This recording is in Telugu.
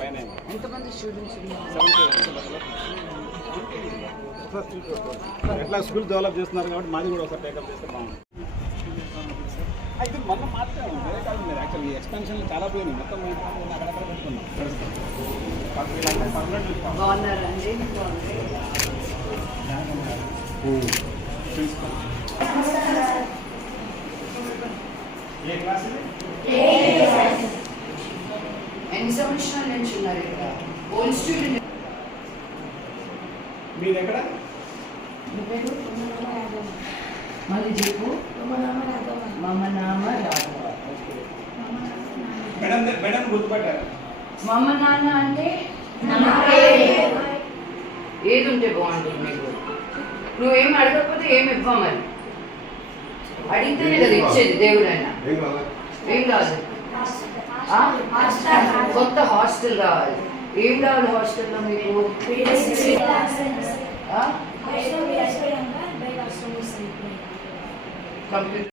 పైన. ఎంతమంది స్టూడెంట్స్ ఉన్నారు? ఎట్లా స్కూల్ డెవలప్ చేస్తున్నారు కాబట్టి మాది కూడా ఒకసారి టేకప్ చేస్తే బాగుంది. ఇది మొన్న మాత్రమే వేరే కాదు లేదు. యాక్చువల్లీ ఈ ఎక్స్పెన్షన్ చాలా పోయినాయి. మొత్తం అక్కడక్కడ పెట్టుకున్నాం. బాగున్నారండి? ఏ క్లాస్ ఇది? ఎన్ని సంవత్సరాల నుంచి ఉన్నారు ఇక్కడ? Old student. మీది ఎక్కడ? మళ్ళీ చెప్పు. మమ నామ రాఘవ. మేడం గుర్తుపట్టారు. మమ నాన్న అంటే ఏది ఉంటే బాగుంటుంది మీకు? నువ్వేం అడగకపోతే ఏమి ఇవ్వమని అడిగితేనే కదా ఇచ్చేది దేవుడైనా. ఏం కాదు, కొత్త హాస్టల్ కావాలి. ఏం కావాలి హాస్టల్లో మీకు? కంప్యూటర్